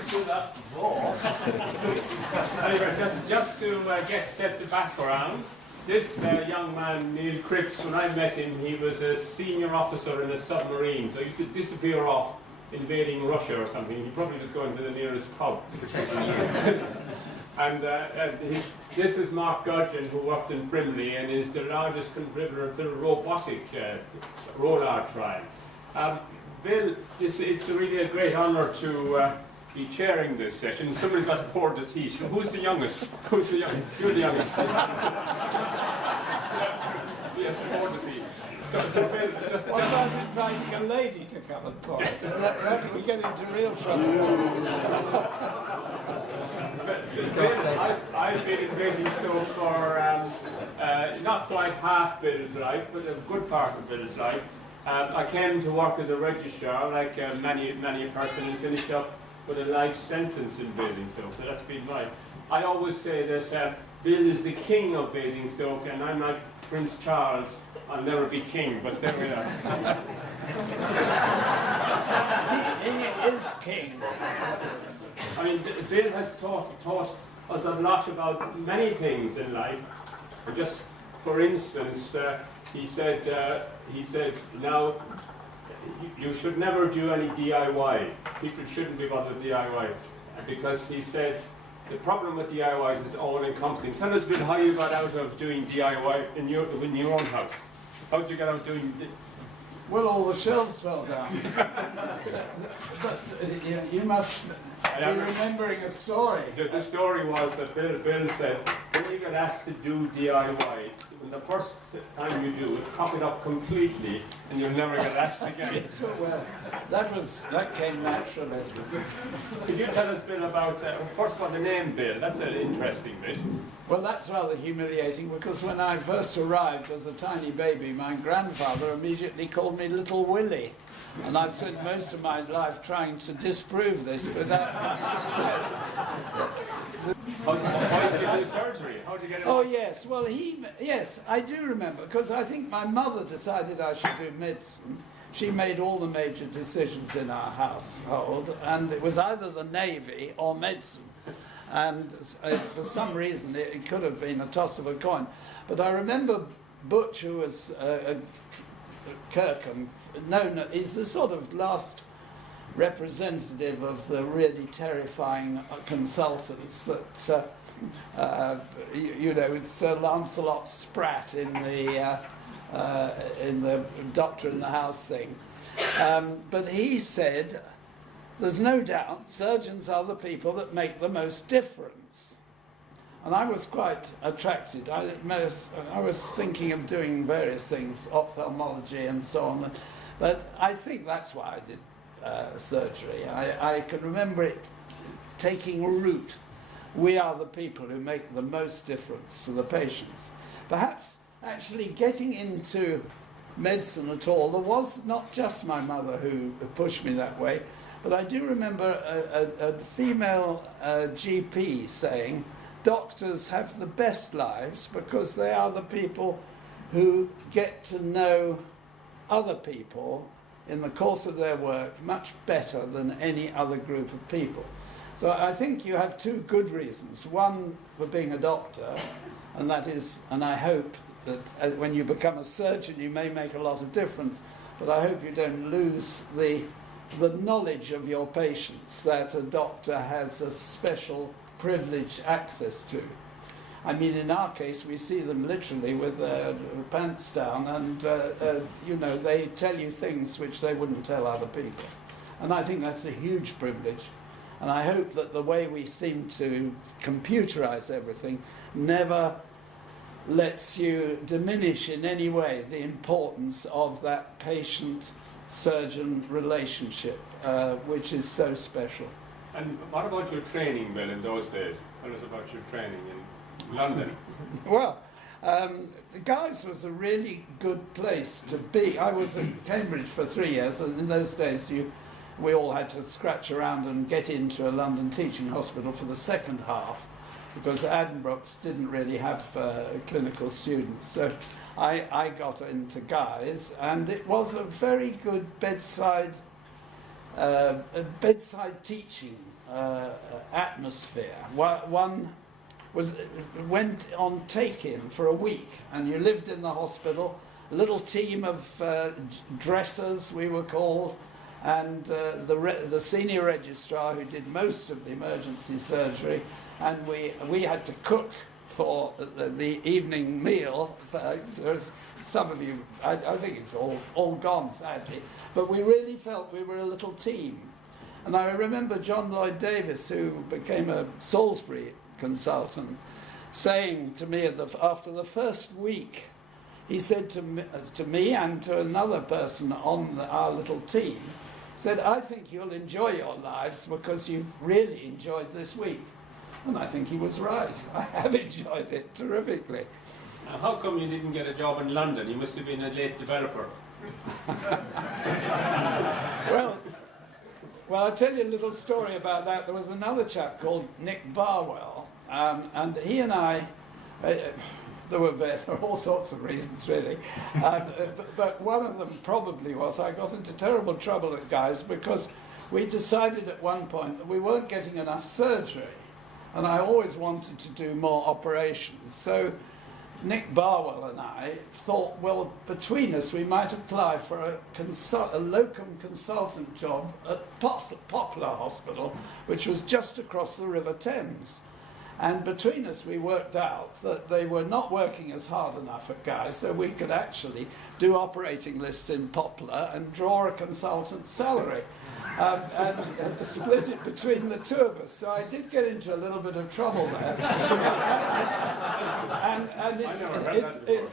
let's do that before. Anyway, just to set the background, this young man, Neil Cripps, when I met him, he was a senior officer in a submarine, so he used to disappear off invading Russia or something. He probably was going to the nearest pub. And this is Mark Gudgeon, who works in Frimley and is the largest contributor to the robotic roll-out trial. Bill, it's really a great honour to be chairing this session. Somebody's got to pour the tea. Who's the youngest? Who's the youngest? You're the youngest. Yes, pour the tea. So Bill, just... What about inviting a lady to come and pour it? That we get into real trouble. I've been in Basingstoke for not quite half Bill's life, but a good part of Bill's life. I came to work as a registrar, like many a person, and finished up with a life sentence in Basingstoke. So that's been mine. I always say that Bill is the king of Basingstoke, and I'm like Prince Charles. I'll never be king, but there we are. He is king. I mean, Bill has taught us a lot about many things in life. Just for instance, he said, now, you should never do any DIY. People shouldn't be bothered with DIY. Because he said, the problem with DIY is it's all-encompassing. Tell us, Bill, how you got out of doing DIY in your own house. How did you get out doing Well, all the shelves fell down. But you must be remembering a story. The story was that Bill said, when you get asked to do DIY, when the first time you do it, cop it up completely, and you'll never get asked again. Well, that came naturally. Could you tell us, Bill, about, first of all, the name Bill? That's an interesting bit. Well, that's rather humiliating, because when I first arrived as a tiny baby, my grandfather immediately called me Little Willie. And I've spent most of my life trying to disprove this, but that How did you do surgery? How did you get it? Oh, yes. Well, yes, I do remember, because I think my mother decided I should do medicine. She made all the major decisions in our household, and it was either the Navy or medicine. And for some reason, it could have been a toss of a coin. But I remember Butch, who was Kirkham, he's the sort of last representative of the really terrifying consultants that, it's Sir Lancelot Spratt in the Doctor in the House thing. But he said, there's no doubt surgeons are the people that make the most difference. And I was quite attracted. I was thinking of doing various things, ophthalmology and so on. But I think that's why I did surgery. I can remember it taking root. We are the people who make the most difference to the patients. Perhaps actually getting into medicine at all, there was not just my mother who pushed me that way, but I do remember a female GP saying, doctors have the best lives because they are the people who get to know other people in the course of their work much better than any other group of people. So I think you have two good reasons. One for being a doctor, and that is, and I hope that when you become a surgeon you may make a lot of difference, but I hope you don't lose the knowledge of your patients that a doctor has a special privileged access to. I mean, in our case, we see them literally with their pants down, and they tell you things which they wouldn't tell other people. And I think that's a huge privilege. And I hope that the way we seem to computerize everything never lets you diminish in any way the importance of that patient-surgeon relationship, which is so special. And what about your training, Bill, in those days? Tell us about your training in London. Well, the Guy's was a really good place to be. I was at Cambridge for 3 years, and in those days we all had to scratch around and get into a London teaching hospital for the second half, because Addenbrooke's didn't really have clinical students. So I got into Guy's, and it was a very good bedside teaching atmosphere. One went on take-in for a week, and you lived in the hospital. A little team of dressers, we were called, and the senior registrar who did most of the emergency surgery, and we had to cook for the evening meal. Some of you, I think it's all gone, sadly, but we really felt we were a little team. And I remember John Lloyd Davis, who became a Salisbury consultant, saying to me after the first week, he said to me and to another person on our little team, said, "I think you'll enjoy your lives because you've really enjoyed this week." And I think he was right. I have enjoyed it terrifically. Now, how come you didn't get a job in London? You must have been a late developer. Well, I'll tell you a little story about that. There was another chap called Nick Barwell, and he and I, there were all sorts of reasons really, but one of them probably was I got into terrible trouble at Guy's because we decided at one point that we weren't getting enough surgery, and I always wanted to do more operations. So Nick Barwell and I thought, well, between us we might apply for a locum consultant job at Poplar Hospital, which was just across the River Thames. And between us we worked out that they were not working as hard enough at Guy's, so we could actually do operating lists in Poplar and draw a consultant's salary. And split it between the two of us. So I did get into a little bit of trouble there. and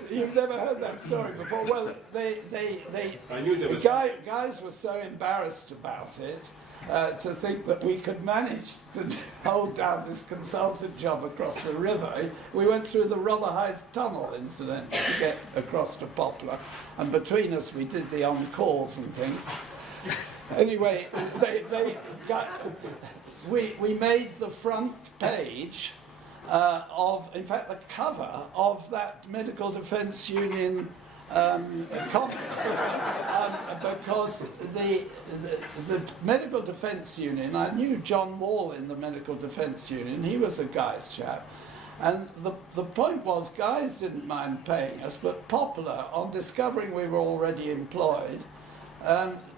you've never heard that story before. Well, I knew there was guys were so embarrassed about it to think that we could manage to hold down this consultant job across the river. We went through the Rotherhithe Tunnel, incidentally, to get across to Poplar. And between us, we did the on-calls and things. Anyway, we made the front page in fact, the cover of that Medical Defence Union comic, because the Medical Defence Union, I knew John Wall in the Medical Defence Union, he was a Guy's chap, and the point was Guy's didn't mind paying us, but Poplar, on discovering we were already employed,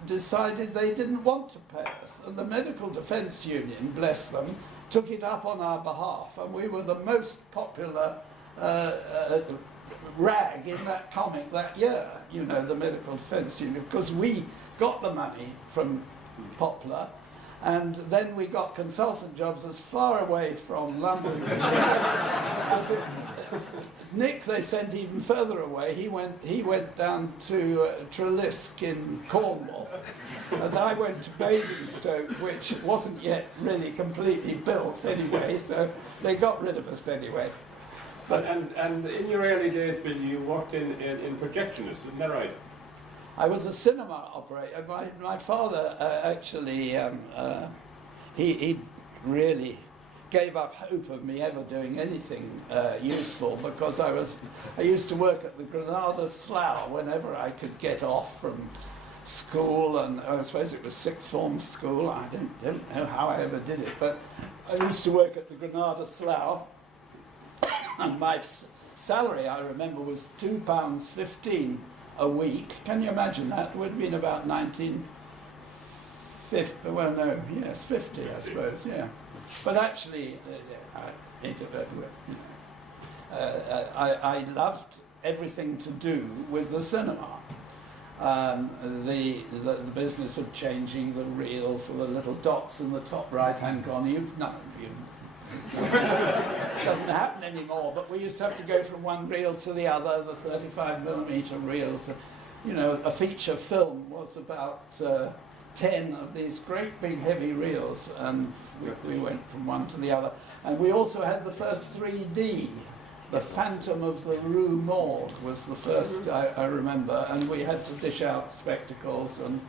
decided they didn't want to pay us. And the Medical Defence Union, bless them, took it up on our behalf. And we were the most popular rag in that comic that year, you know, the Medical Defence Union, because we got the money from Poplar. And then we got consultant jobs as far away from London as it, Nick, they sent even further away. He went down to Treliske in Cornwall, and I went to Basingstoke, which wasn't yet really completely built anyway. So they got rid of us anyway. But and in your early days, Bill, you worked in projectionists, isn't that right? I was a cinema operator. My father actually, he really gave up hope of me ever doing anything useful, because I used to work at the Granada Slough whenever I could get off from school, and I suppose it was sixth form school. I don't know how I ever did it, but I used to work at the Granada Slough, and my salary, I remember, was £2.15 a week. Can you imagine that? It would have been about 1950, well no, yes, 50 I suppose, yeah. But actually, I loved everything to do with the cinema. The business of changing the reels or the little dots in the top right-hand corner, none of you. It doesn't happen anymore, but we used to have to go from one reel to the other, the 35mm reels. You know, a feature film was about 10 of these great big heavy reels, and we went from one to the other. And we also had the first 3D. The Phantom of the Rue Morgue was the first I remember, and we had to dish out spectacles, and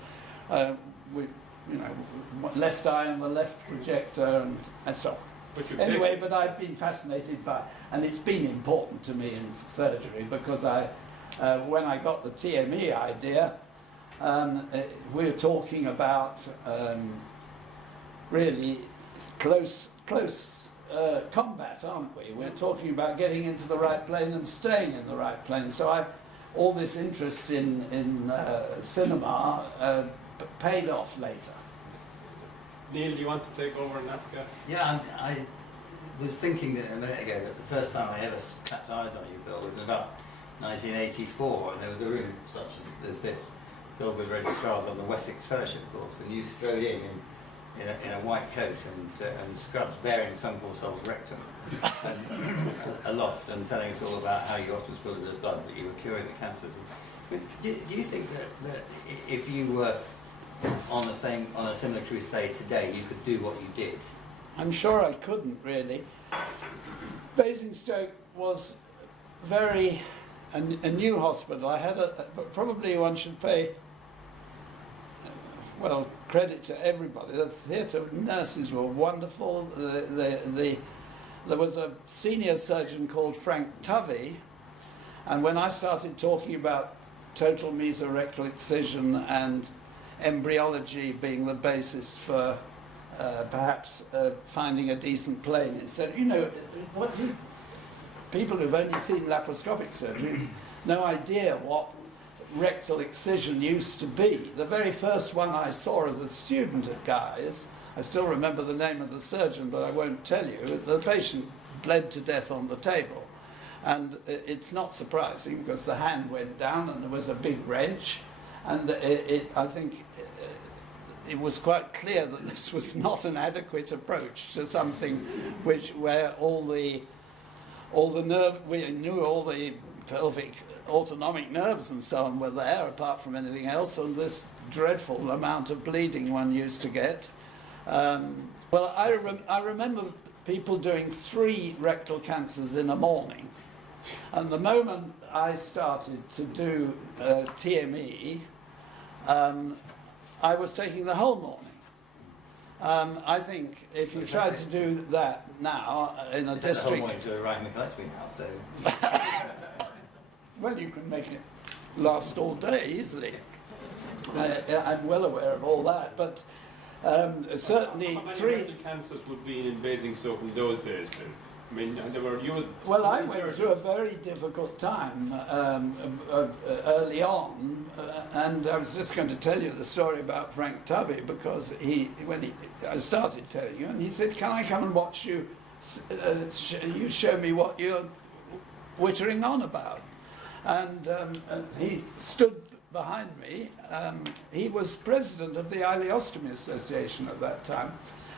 we, you know, left eye on the left projector, and so on. Anyway, but I've been fascinated by, and it's been important to me in surgery, because when I got the TME idea, we were talking about really close combat, aren't we? We're talking about getting into the right plane and staying in the right plane. So all this interest in cinema paid off later. Neil, do you want to take over and ask a... Yeah, I was thinking that a minute ago that the first time I ever clapped eyes on you, Bill, was about 1984, and there was a room such as this, filled with registrars on the Wessex Fellowship course, and you strode in a white coat and scrubs bearing some poor soul's rectum and, aloft, and telling us all about how you often spilled a bit of blood, but you were curing the cancers. Do you think that if you were on a similar crusade today, you could do what you did? I'm sure I couldn't, really. Basingstoke was a new hospital. I had probably one should pay credit to everybody. The theatre nurses were wonderful. There was a senior surgeon called Frank Tovey, and when I started talking about total mesorectal excision and embryology being the basis for perhaps finding a decent plane, he said, people who've only seen laparoscopic surgery, no idea what rectal excision used to be. The very first one I saw as a student at Guy's, I still remember the name of the surgeon, but I won't tell you, the patient bled to death on the table. And it's not surprising because the hand went down and there was a big wrench, and I think it was quite clear that this was not an adequate approach to something where all the nerve, we knew all the pelvic autonomic nerves and so on were there, apart from anything else, and this dreadful amount of bleeding one used to get. I remember people doing 3 rectal cancers in a morning, and the moment I started to do TME, I was taking the whole morning. I think if you tried to do that now in a district... The whole morning to arrive in the collectory now, so... Well, you can make it last all day easily. I'm well aware of all that, but certainly how many 3... rectal cancers would be in Basingstoke in those days, Bill? I mean, there were Well, I went through a very difficult time early on, and I was just going to tell you the story about Frank Tubby, because I started telling you, and he said, "Can I come and watch you? You show me what you're wittering on about." And he stood behind me. He was president of the Ileostomy Association at that time.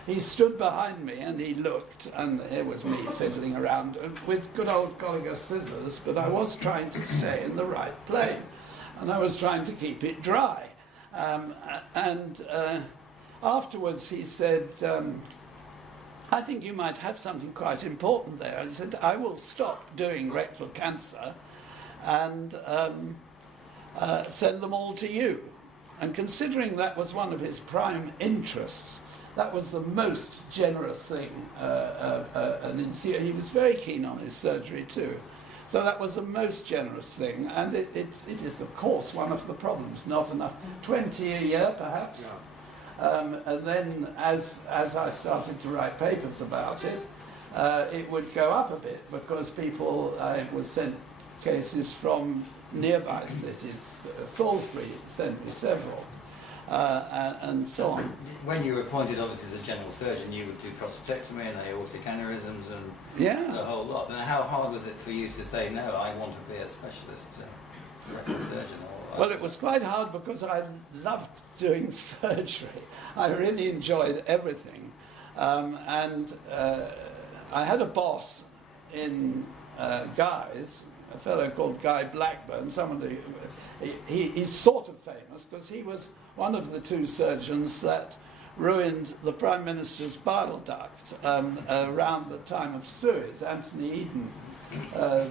He stood behind me and he looked, and here was me fiddling around with good old Gallagher scissors, but I was trying to stay in the right plane, and I was trying to keep it dry. Afterwards he said, "I think you might have something quite important there." And he said, "I will stop doing rectal cancer and send them all to you." And considering that was one of his prime interests, that was the most generous thing. He was very keen on his surgery too. So that was the most generous thing. And it is, of course, one of the problems. Not enough. 20 a year, perhaps. Yeah. And then as I started to write papers about it, it would go up a bit because I was sent cases from nearby cities. Salisbury sent me several, and so on. When you were appointed, obviously, as a general surgeon, you would do prostatectomy and aortic aneurysms and the whole lot. And how hard was it for you to say, "No, I want to be a specialist rectal surgeon"? Well, it was quite hard because I loved doing surgery. I really enjoyed everything. And I had a boss in Guy's, a fellow called Guy Blackburn, he's sort of famous because he was one of the 2 surgeons that ruined the Prime Minister's bile duct around the time of Suez, Anthony Eden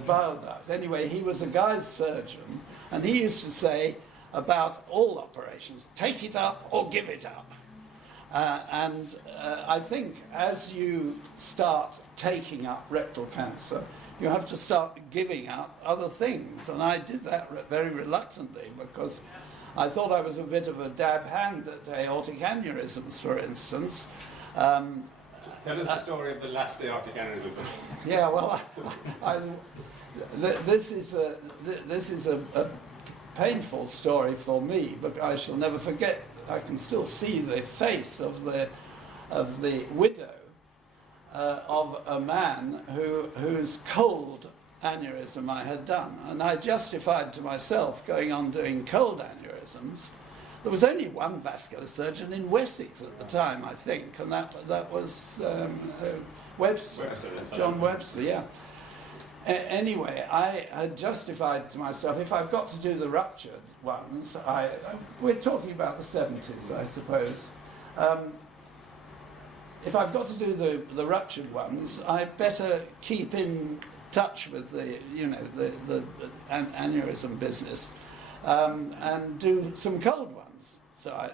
bile duct. Anyway, he was a Guy's surgeon, and he used to say about all operations, "Take it up or give it up." I think as you start taking up rectal cancer, you have to start giving up other things. And I did that very reluctantly because I thought I was a bit of a dab hand at aortic aneurysms, for instance. Tell us the story of the last aortic aneurysm. Yeah, well, this is a painful story for me, but I shall never forget. I can still see the face of the widow of a man whose cold aneurysm I had done, and I justified to myself going on doing cold aneurysms. There was only one vascular surgeon in Wessex at the time, I think, and that was Webster, John Webster, yeah. Anyway, I had justified to myself, if I've got to do the ruptured ones, we're talking about the 70s, I suppose. If I've got to do the ruptured ones, I better keep in touch with the aneurysm business and do some cold ones. So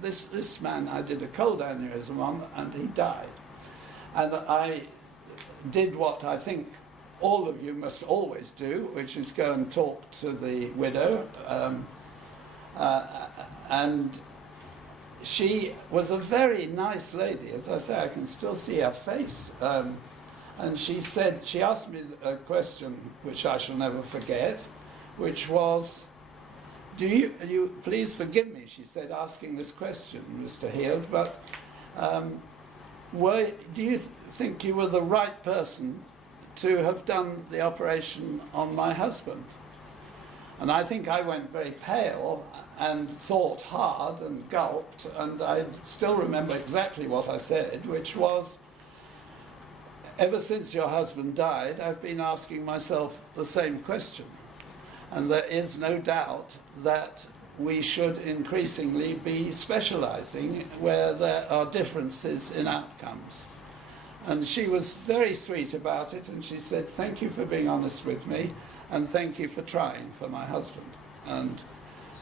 this man I did a cold aneurysm on, and he died. And I did what I think all of you must always do, which is go and talk to the widow. And she was a very nice lady. As I say, I can still see her face. And she asked me a question which I shall never forget, which was, do you please forgive me, she said, asking this question, Mr. Heald, but do you think you were the right person to have done the operation on my husband? And I think I went very pale and thought hard and gulped, and I still remember exactly what I said, which was, ever since your husband died, I've been asking myself the same question. And there is no doubt that we should increasingly be specializing where there are differences in outcomes. And she was very sweet about it, and she said, thank you for being honest with me, and thank you for trying for my husband. And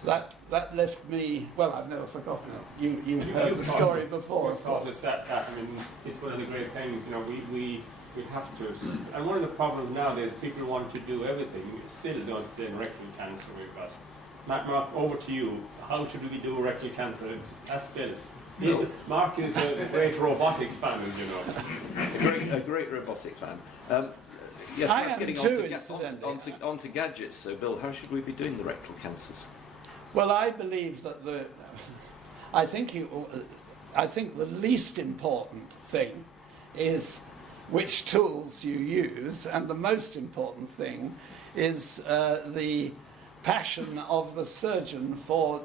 that left me, well, I've never forgotten it. You've heard the story before, of course. It's that, I mean, it's one of the great things, we have to. And one of the problems nowadays, people want to do everything. We still don't say rectal cancer we've got. Mark, over to you. How should we do rectal cancer? That's Bill. Mark is a great robotic fan, as you know. A great robotic fan. Yes, I that's am getting too, onto gadgets. So, Bill, how should we be doing the rectal cancers? Well, I believe that I think the least important thing is which tools you use, and the most important thing is the passion of the surgeon for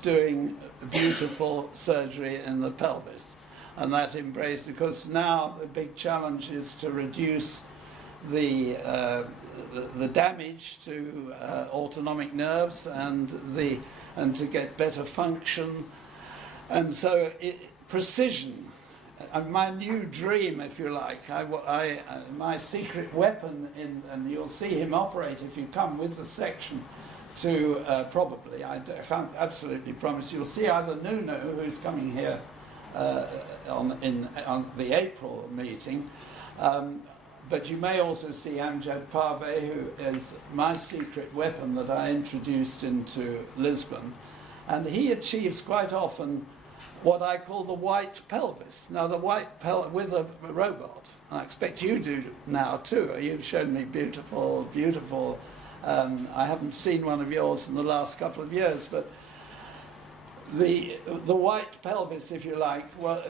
doing beautiful surgery in the pelvis, and that embrace, because now the big challenge is to reduce the damage to autonomic nerves and to get better function, and so precision. My new dream, if you like, my secret weapon, and you'll see him operate if you come with the section to probably, I can't absolutely promise, you'll see either Nuno, who's coming here on the April meeting, but you may also see Amjad Parvez, who is my secret weapon that I introduced into Lisbon, and he achieves quite often what I call the white pelvis. Now, the white pelvis with a robot, and I expect you do now too. You've shown me beautiful, beautiful. I haven't seen one of yours in the last couple of years, but the white pelvis, if you like, well,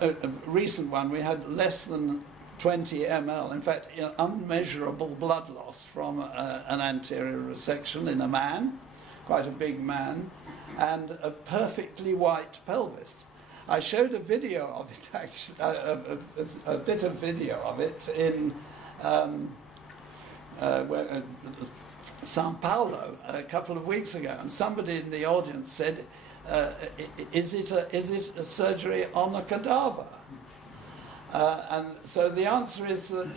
a recent one, we had less than 20 ml, in fact, unmeasurable blood loss from an anterior resection in a man, quite a big man, and a perfectly white pelvis. I showed a video of it, actually, a bit of video of it in Sao Paulo a couple of weeks ago, and somebody in the audience said, is it a surgery on a cadaver? And so the answer is that,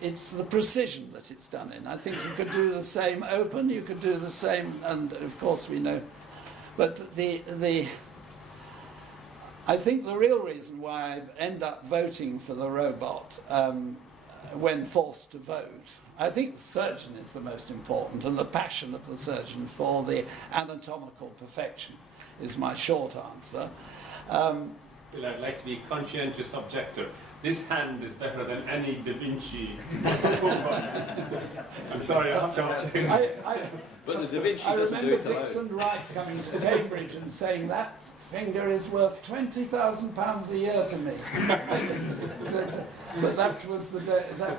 it's the precision that it's done in. I think you could do the same open, you could do the same, and of course we know. But I think the real reason why I end up voting for the robot when forced to vote, I think the surgeon is the most important, and the passion of the surgeon for the anatomical perfection is my short answer. Well, I'd like to be a conscientious objector. This hand is better than any Da Vinci. I'm sorry, I have to. But the Da Vinci I doesn't do remember it alone. Dixon Wright coming to Cambridge and saying that finger is worth £20,000 a year to me. But that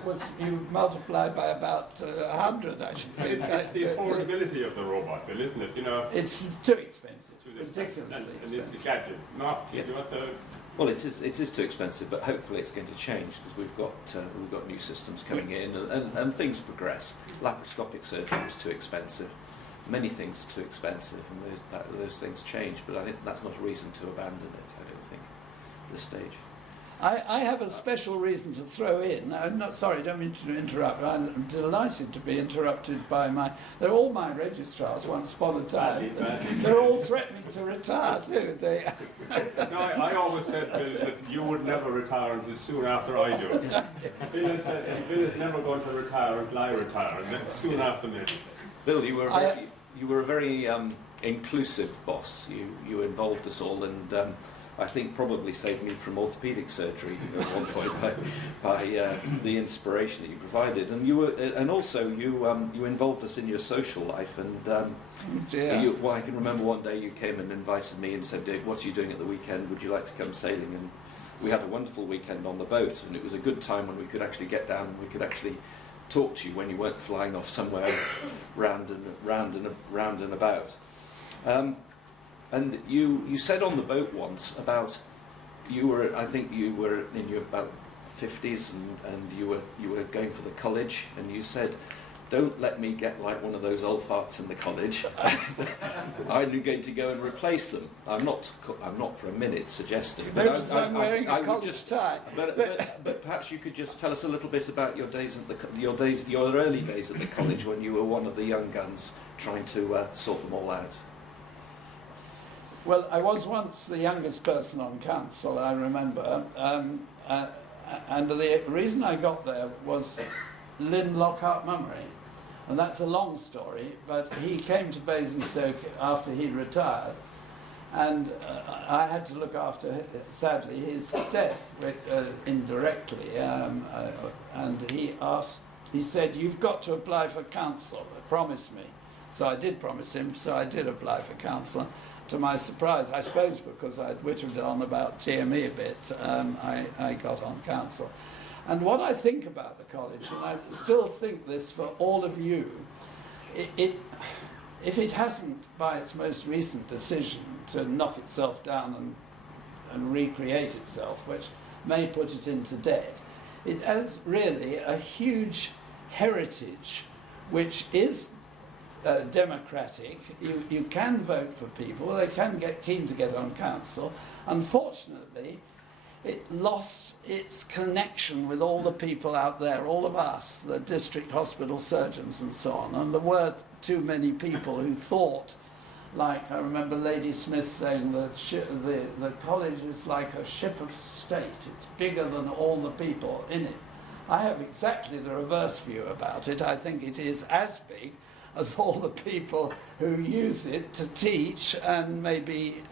was you multiply by about 100, I should think. It's the affordability of the robot, Bill, isn't it? You know, It's too expensive, and ridiculously it's a expensive. gadget. Mark, do you want to? Well, it is too expensive, but hopefully it's going to change because we've got new systems coming in and things progress. Laparoscopic surgery was too expensive. Many things are too expensive, and those things change. But I think that's not a reason to abandon it. I don't think at this stage. I have a special reason to throw in. I'm not sorry, don't mean to interrupt. I'm delighted to be interrupted by they're all my registrars once upon a time. They're all threatening to retire too. No, I always said, Bill, that you would never retire until soon after I do. Bill said Bill is never going to retire until I retire, and then soon after me. Bill, you were a very inclusive boss. You involved us all, and I think probably saved me from orthopaedic surgery at one point by the inspiration that you provided. And you involved us in your social life. And I can remember one day you came and invited me and said, "Dick, what are you doing at the weekend? Would you like to come sailing?" And we had a wonderful weekend on the boat, and it was a good time when we could actually get down and we could actually talk to you when you weren't flying off somewhere round and about. And you said on the boat once about I think you were in your about 50s and you were going for the college, and you said, "Don't let me get like one of those old farts in the college. I'm going to go and replace them." I'm not for a minute suggesting. But I'm wearing a college tie. But perhaps you could just tell us a little bit about your early days at the college when you were one of the young guns trying to sort them all out. Well, I was once the youngest person on council, I remember, and the reason I got there was Lynn Lockhart Mummery, and that's a long story, but he came to Basingstoke after he'd retired, and I had to look after, sadly, his death indirectly, and he said, "You've got to apply for council, promise me." So I did promise him, so I did apply for council. To my surprise, I suppose because I'd whittled on about TME a bit, I got on council. And what I think about the college, and I still think this for all of you, if it hasn't, by its most recent decision, to knock itself down and recreate itself, which may put it into debt, it has really a huge heritage, which is democratic. You can vote for people, they can get keen to get on council. Unfortunately, it lost its connection with all the people out there, all of us, the district hospital surgeons and so on. And there were too many people who thought, like I remember Lady Smith saying that the college is like a ship of state. It's bigger than all the people in it. I have exactly the reverse view about it. I think it is as big as all the people who use it to teach and maybe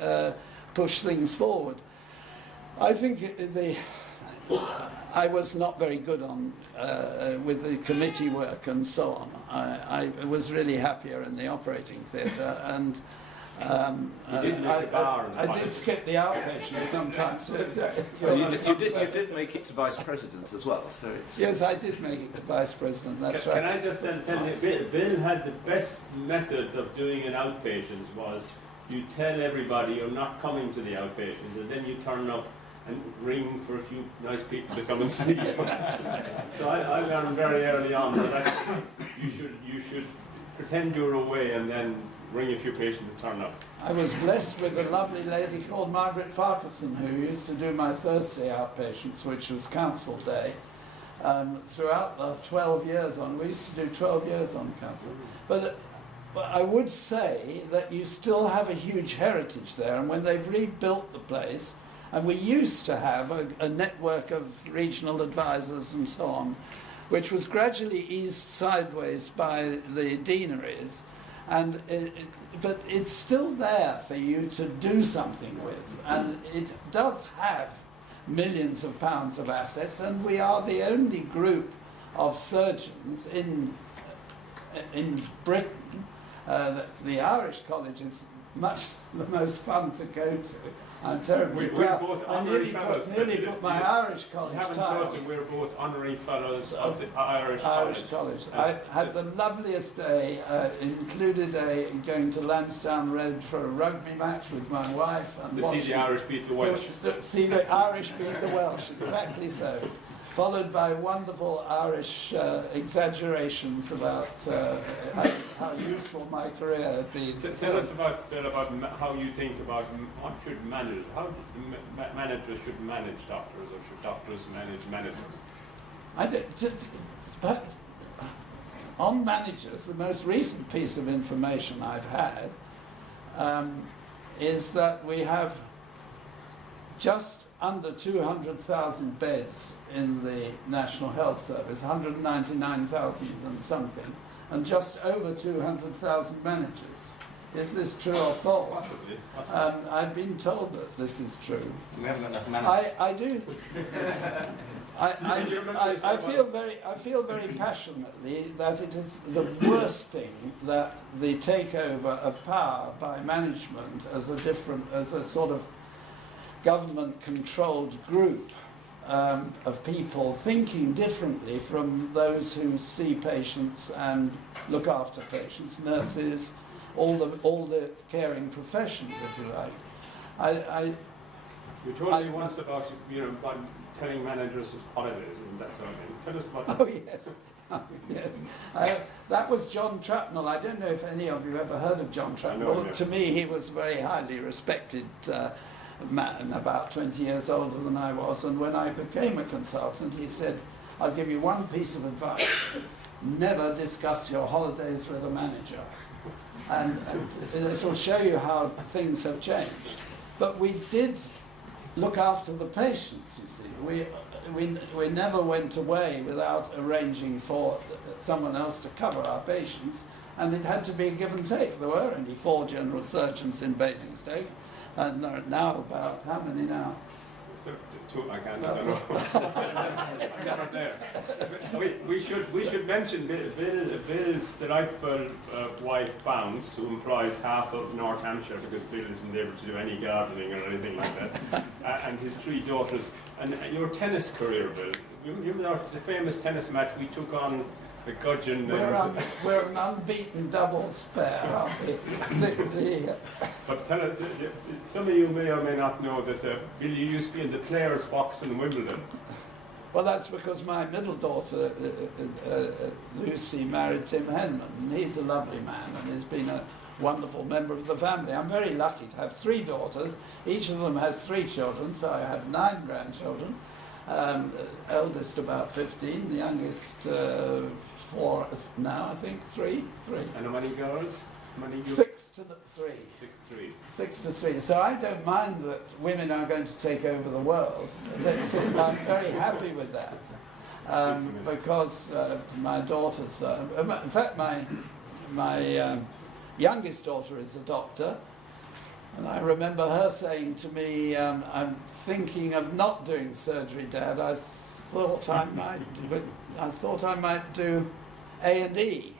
push things forward. I think I was not very good on with the committee work and so on. I was really happier in the operating theatre, and you did make a bar in the I college. did skip the outpatient sometimes. Well, you did make it to vice president as well, so it's... Yes, I did make it to vice president, that's right. Can I just then tell you, Bill had the best method of doing an outpatient was you tell everybody you're not coming to the outpatients, and then you turn up and ring for a few nice people to come and see you. So I learned very early on that actually you should pretend you're away and then ring a few patients to turn up. I was blessed with a lovely lady called Margaret Farquharson, who used to do my Thursday outpatients, which was council day, throughout the 12 years on. We used to do 12 years on council. But I would say that you still have a huge heritage there, and when they've rebuilt the place, and we used to have a network of regional advisors and so on, which was gradually eased sideways by the deaneries. But it's still there for you to do something with, and it does have millions of pounds of assets, and we are the only group of surgeons in Britain. The Irish College is much the most fun to go to. I'm terribly proud. both I honorary nearly fellows. put my Irish college You haven't title. told them we're both honorary fellows of the Irish College. I had the loveliest day. Included going to Lansdowne Road for a rugby match with my wife and To see the Irish beat the Welsh. To see the Irish beat the Welsh, exactly so. Followed by wonderful Irish exaggerations about how useful my career had been. Tell us about how you think about what should manage, how managers should manage doctors, or should doctors manage managers? But on managers, the most recent piece of information I've had is that we have just under 200,000 beds in the National Health Service, 199,000 and something, and just over 200,000 managers. Is this true or false? Possibly. I've been told that this is true. We haven't got enough managers. I do. I feel very passionately that it is the worst thing that the takeover of power by management as a sort of government-controlled group of people thinking differently from those who see patients and look after patients, nurses, all the caring professions, if you like. You told me once about about telling managers holidays and that sort of thing. Tell us about that. Oh yes, yes. That was John Trapnell. I don't know if any of you ever heard of John Trapnell. No, yeah. To me, he was a very highly respected man, about 20 years older than I was. And when I became a consultant, he said, "I'll give you one piece of advice: never discuss your holidays with a manager, and it'll show you how things have changed." But we did look after the patients, you see. We never went away without arranging for someone else to cover our patients, and it had to be a give and take. There were only 4 general surgeons in Basingstoke, and there are now about, how many now? I don't know. I got it there. We should mention Bill's delightful wife Bounce, who employs half of North Hampshire, because Bill isn't able to do any gardening or anything like that, and his 3 daughters. And your tennis career, Bill. You remember the famous tennis match we took on the Gudgeon? We're an unbeaten doubles pair, aren't we? But tell it, some of you may or may not know that Bill, you used to be in the players' box in Wimbledon. Well, that's because my middle daughter, Lucy, married Tim Henman, and he's a lovely man, and he's been a wonderful member of the family. I'm very lucky to have 3 daughters. Each of them has 3 children, so I have 9 grandchildren. Eldest about 15, the youngest 4 now, I think, 3. And how many girls? 6 to 3. 6-3. 6 to 3. So I don't mind that women are going to take over the world. I'm very happy with that. Because my daughters, in fact, my youngest daughter is a doctor, and I remember her saying to me, "I'm thinking of not doing surgery, Dad. I thought I might do A&E."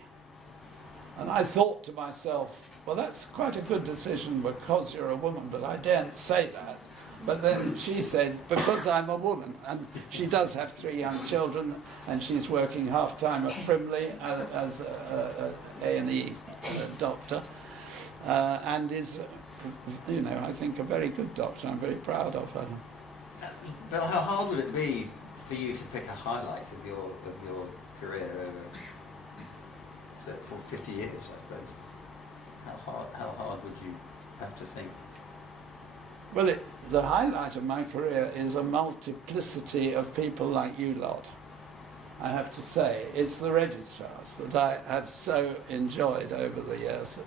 And I thought to myself, well, that's quite a good decision because you're a woman, but I daren't say that. But then she said, because I'm a woman, and she does have 3 young children, and she's working half-time at Frimley as a A&E doctor, and is, I think a very good doctor. I'm very proud of her. Well, how hard would it be for you to pick a highlight of your career for 50 years, I suppose? How hard would you have to think? Well, the highlight of my career is a multiplicity of people like you lot. I have to say, it's the registrars that I have so enjoyed over the years.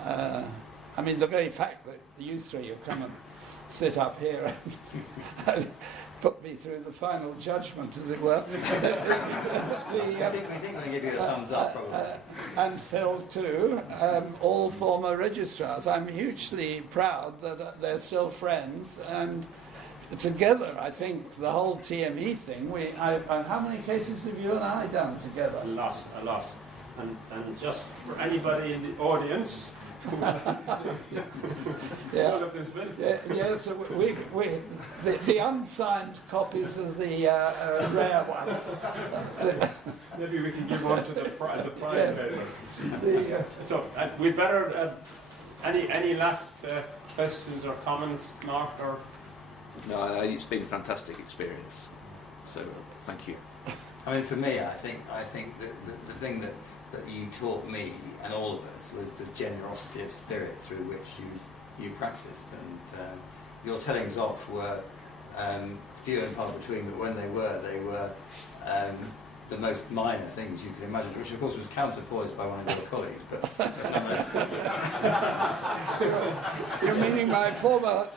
The very fact that you 3 have come and sit up here and put me through the final judgment, as it were. We think we give you a thumbs up, probably. And Phil too, all former registrars. I'm hugely proud that they're still friends, and together, I think the whole TME thing. How many cases have you and I done together? A lot. And just for anybody in the audience, Yeah. all of this bit. Yeah, so the unsigned copies of the rare ones. Maybe we can give one to the as a prize. Yes. So we'd better. Any last questions or comments, Mark? Or No, it's been a fantastic experience. So thank you. I mean, for me, I think that the thing that you taught me and all of us was the generosity of spirit through which you practiced, and your tellings off were few and far between, but when they were the most minor things you could imagine, which of course was counterpoised by one of your colleagues. But You're meaning my former.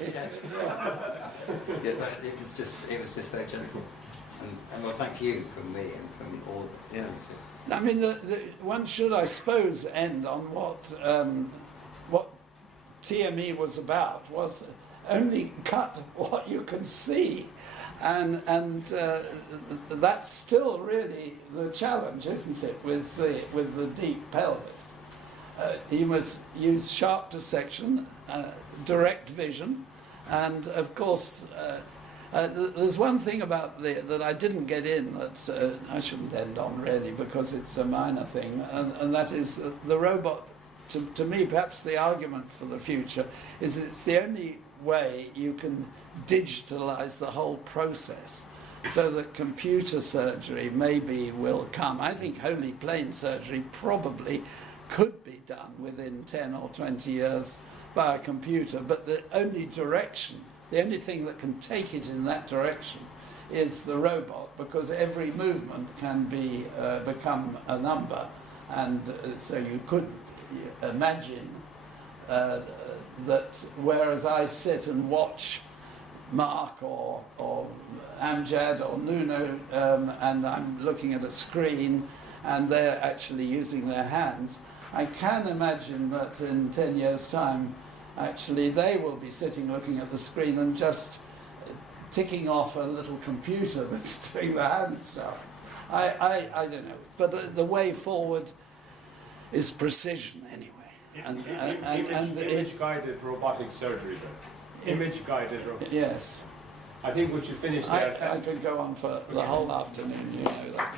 yes. But it was just so gentle, and well, thank you from me and from all of us. Yeah. I mean, one should, I suppose, end on what TME was about. Was only cut what you can see, and that's still really the challenge, isn't it? With the deep pelvis, you must use sharp dissection, direct vision, and of course. There's one thing about that I didn't get in that I shouldn't end on really, because it's a minor thing, and that is the robot. To me, perhaps the argument for the future is it's the only way you can digitalize the whole process, so that computer surgery maybe will come. I think wholly plain surgery probably could be done within 10 or 20 years by a computer, but the only direction. The only thing that can take it in that direction is the robot, because every movement can become a number, and so you could imagine that whereas I sit and watch Mark or Amjad or Nuno, and I'm looking at a screen and they're actually using their hands, I can imagine that in 10 years' time actually they will be sitting looking at the screen and just ticking off a little computer that's doing the hand stuff. I don't know, but the way forward is precision anyway. Image-guided robotic surgery, though. Image-guided robotic. Yes. I think we should finish there. I could go on for the whole afternoon, you know that.